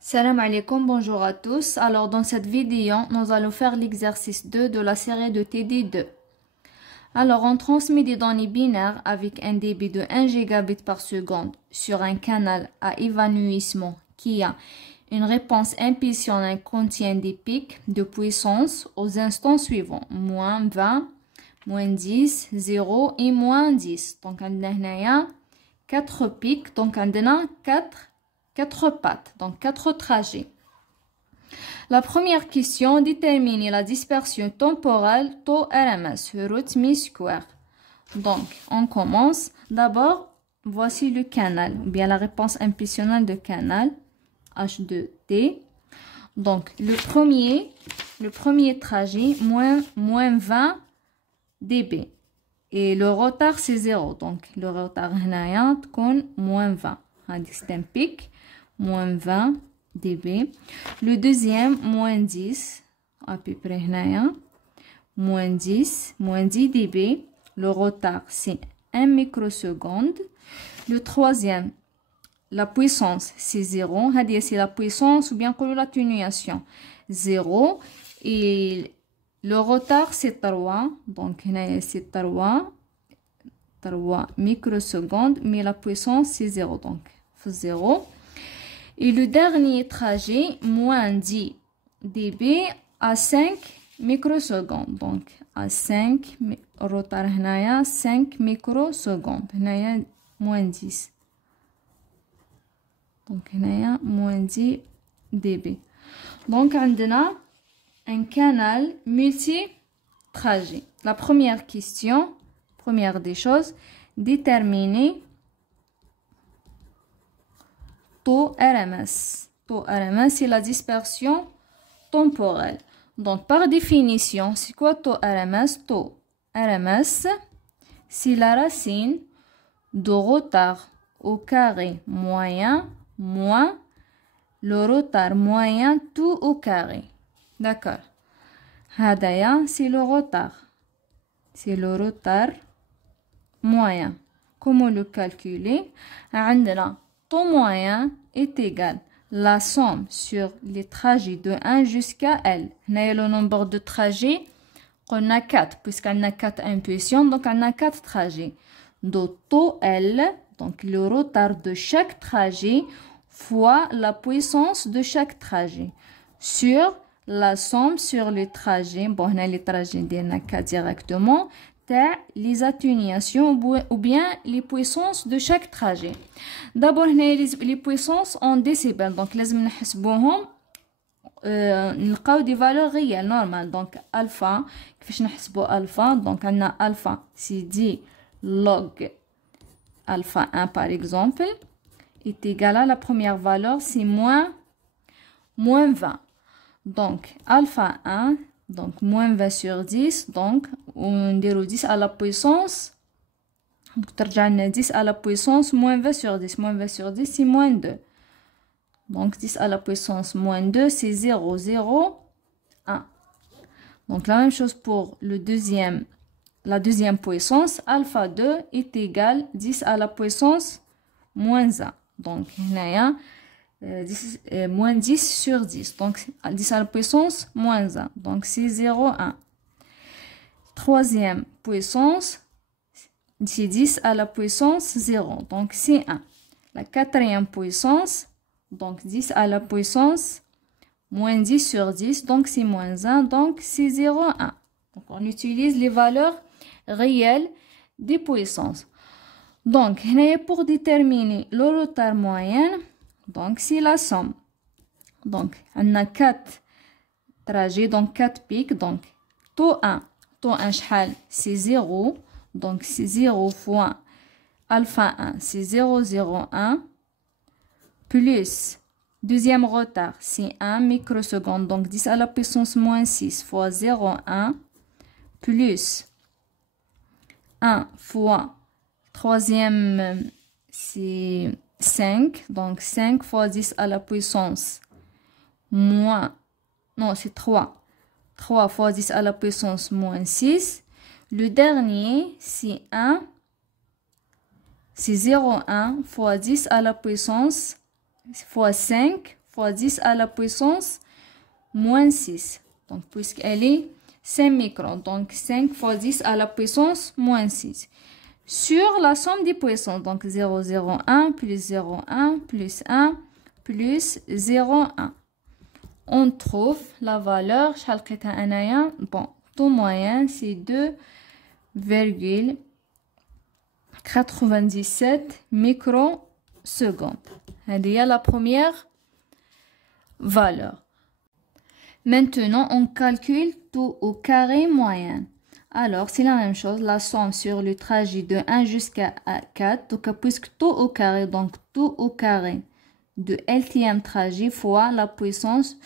Salam alaikum, bonjour à tous. Alors dans cette vidéo, nous allons faire l'exercice 2 de la série de TD2. Alors on transmet des données binaires avec un débit de 1 gigabit par seconde sur un canal à évanouissement qui a une réponse impulsionnelle contient des pics de puissance aux instants suivants, moins 20, moins 10, 0 et moins 10. Donc on a 4 pics, donc on a 4 pattes, donc 4 trajets. La première question, déterminer la dispersion temporelle taux RMS sur route mi-square. Donc, on commence. D'abord, voici le canal, ou bien la réponse impulsionnelle de canal, H2T. Donc, le premier trajet, moins 20 dB. Et le retard, c'est 0. Donc, le retard, c'est moins 20. C'est un pic. Moins 20 dB. Le deuxième, moins 10, à peu près, moins 10 dB. Le retard, c'est 1 microseconde. Le troisième, la puissance, c'est 0. C'est la puissance ou bien l'atténuation. 0. Et le retard, c'est 3. Donc, c'est 3 microsecondes. Mais la puissance, c'est 0. Donc, 0. Et le dernier trajet, moins 10 dB à 5 microsecondes. Donc, à 5, retard, 5 microsecondes. Moins 10. Donc, moins 10 dB. Donc, on a un canal multi-trajet. La première question, première des choses, déterminer taux RMS. Taux RMS, c'est la dispersion temporelle. Donc, par définition, c'est quoi taux RMS? Taux RMS, c'est la racine de retard au carré moyen moins le retard moyen tout au carré. D'accord. Hadaya, c'est le retard. C'est le retard moyen. Comment le calculer? Taux moyen est égal la somme sur les trajets de 1 jusqu'à L. On a le nombre de trajets, on a 4, puisqu'on a 4 impulsions, donc on a 4 trajets. Donc taux L, donc le retard de chaque trajet, fois la puissance de chaque trajet, sur la somme sur les trajets, bon, on a les trajets d'un cas directement, les atténuations ou bien les puissances de chaque trajet. D'abord, les puissances en décibels. Donc, les نحسبوهم نلقاو des valeurs réelles normales. Donc, alpha, كيفاش نحسبوا alpha? Donc, on a alpha, c'est 10 log alpha 1 par exemple, est égal à la première valeur, c'est moins 20. Donc, alpha 1, donc moins 20 sur 10, donc on déroule 10 à la puissance, donc 10 à la puissance moins 20 sur 10, moins 20 sur 10 c'est moins 2, donc 10 à la puissance moins 2 c'est 0, 0, 1. Donc la même chose pour la deuxième puissance, alpha 2 est égal 10 à la puissance moins 1, donc il y a moins 10 sur 10, donc 10 à la puissance moins 1, donc c'est 0, 1. Troisième puissance, c'est 10 à la puissance 0, donc c'est 1. La quatrième puissance, donc 10 à la puissance moins 10 sur 10, donc c'est moins 1, donc c'est 0, 1. Donc on utilise les valeurs réelles des puissances. Donc, pour déterminer le retard moyen, donc c'est la somme. Donc, on a 4 trajets, donc 4 pics. Donc, taux 1, c'est 0. Donc, c'est 0 fois alpha 1, c'est 0, 0, 1. Plus, deuxième retard, c'est 1 microseconde. Donc, 10 à la puissance moins 6 fois 0, 1. Plus 1 fois troisième, c'est 5. Donc, 5 fois 10 à la puissance moins... Non, c'est 3. 3 fois 10 à la puissance moins 6. Le dernier, c'est 1. C'est 0,1 fois 10 à la puissance fois 5 fois 10 à la puissance moins 6. Donc, puisqu'elle est 5 microns, donc 5 fois 10 à la puissance moins 6. Sur la somme des puissances, donc 0,01 plus 0,1 plus 1 plus 0,1. On trouve la valeur, bon, taux moyen, c'est 2,97 microsecondes. Il y a la première valeur. Maintenant, on calcule taux au carré moyen. Alors, c'est la même chose, la somme sur le trajet de 1 jusqu'à 4. Donc, puisque taux au carré, donc taux au carré de LTM trajet fois la puissance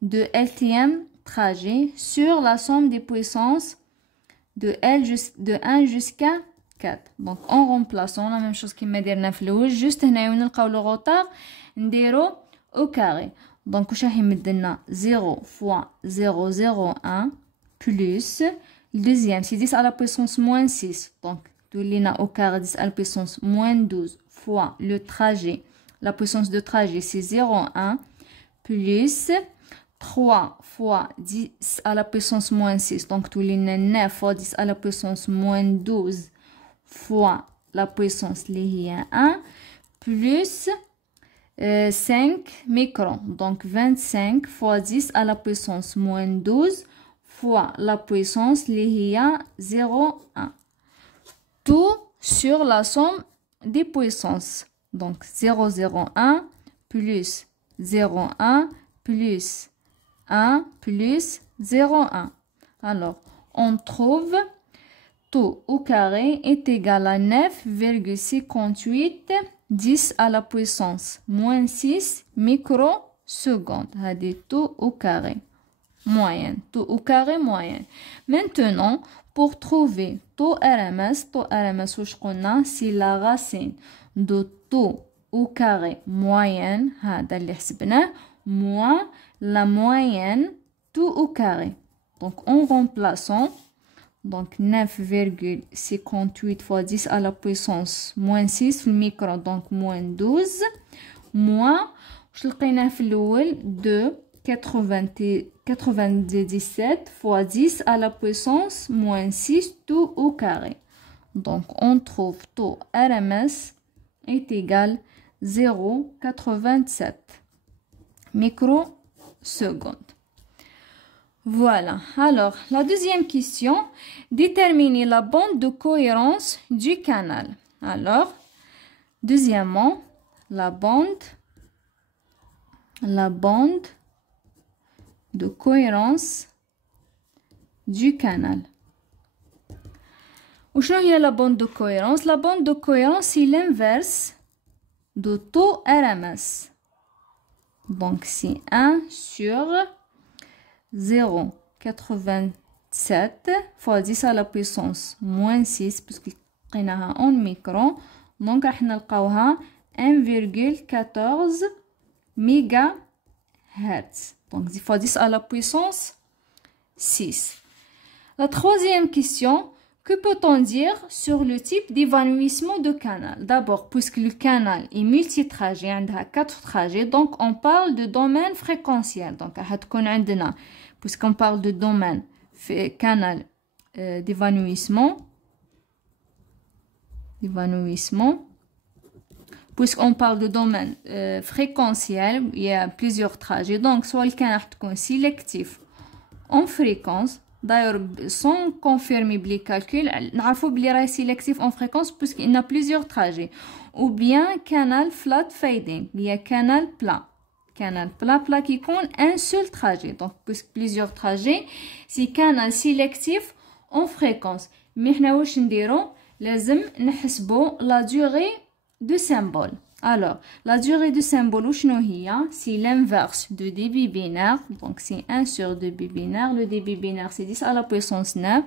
de LTM trajet sur la somme des puissances de 1 jusqu'à 4. Donc, en remplaçant la même chose qui m'a dit نفلوج, juste هنا نلقاو le retard, نديرو au carré. Donc, واش راح يمدلنا 0 fois 0,01 plus le deuxième, c'est 10 à la puissance moins 6. Donc, تولينا au carré 10 à la puissance moins 12 fois le trajet. La puissance de trajet, c'est 0,1 plus 3 fois 10 à la puissance moins 6. Donc, تولينا 9 fois 10 à la puissance moins 12 fois la puissance اللي هي 1 plus 5 microns. Donc, 25 fois 10 à la puissance moins 12 fois la puissance اللي هي 0,1. Tout sur la somme des puissances. Donc, 0,01 plus 0,1 plus 1 plus 0,1. Alors, on trouve tout au carré est égal à 9,58 10 à la puissance moins 6 microsecondes. C'est tout au carré moyen. Tout au carré moyen. Maintenant, pour trouver taux RMS, c'est la racine de taux au carré moyenne, moins la moyenne tout au carré. Donc, en remplaçant, donc 9,58 fois 10 à la puissance moins 6 le micro, donc moins 12, moins, je l'ai في الأول de 97 fois 10 à la puissance moins 6 tout au carré. Donc, on trouve taux RMS est égal 0,87 microsecondes. Voilà. Alors, la deuxième question, déterminer la bande de cohérence du canal. Alors, deuxièmement, la bande de cohérence du canal. وشنو هي la bande de cohérence? La bande de cohérence, c'est l'inverse de taux RMS. Donc, c'est 1 sur 0,87 fois 10 à la puissance moins 6 puisque لقيناها en micron. Donc, راح نلقاوها 1,14 mégahertz. Donc, fois 10 à la puissance 6. La troisième question, que peut-on dire sur le type d'évanouissement de canal? D'abord, puisque le canal est multitrajet, il y a 4 trajets, donc on parle de domaine fréquentiel. Donc, puisqu'on parle de domaine canal d'évanouissement, puisqu'on parle de domaine fréquentiel, il y a plusieurs trajets. Donc, soit le canal est sélectif en fréquence. D'ailleurs, sans confirmer les calculs, on sait qu'il est sélectif en fréquence puisqu'il y a plusieurs trajets. Ou bien canal flat fading, il y a canal plat. Canal plat qui compte un seul trajet. Donc, puisque plusieurs trajets, c'est canal sélectif en fréquence. Mais nous devons la durée de symbole. Alors, la durée de symbole, c'est l'inverse de débit binaire. Donc, c'est 1 sur débit binaire. Le débit binaire, c'est 10 à la puissance 9.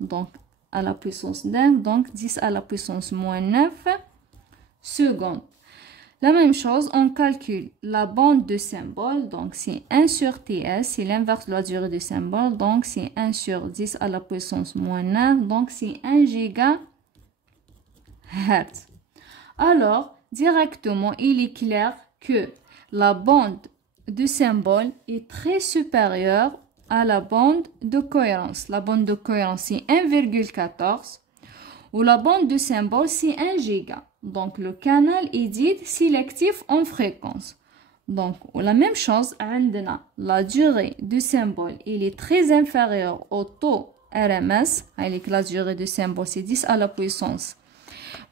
Donc, à la puissance 9. Donc, 10 à la puissance moins 9 secondes. La même chose, on calcule la bande de symbole. Donc, c'est 1 sur TS. C'est l'inverse de la durée de symbole. Donc, c'est 1 sur 10 à la puissance moins 9. Donc, c'est 1 gigahertz. Alors, directement, il est clair que la bande de symbole est très supérieure à la bande de cohérence. La bande de cohérence, c'est 1,14 ou la bande de symbole, c'est 1 giga. Donc, le canal est dit sélectif en fréquence. Donc, la même chose, la durée du symbole, il est très inférieure au taux RMS. La durée du symbole, c'est 10 à la puissance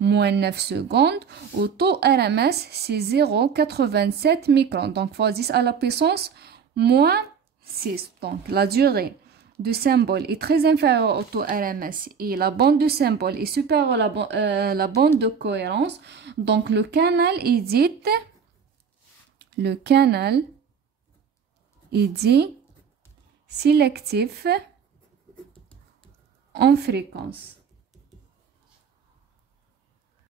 moins 9 secondes. Au taux RMS, c'est 0,87 microns. Donc, fois 10 à la puissance moins 6. Donc, la durée du symbole est très inférieure au taux RMS et la bande de symbole est supérieure à la bande de cohérence. Donc, le canal est dit sélectif en fréquence.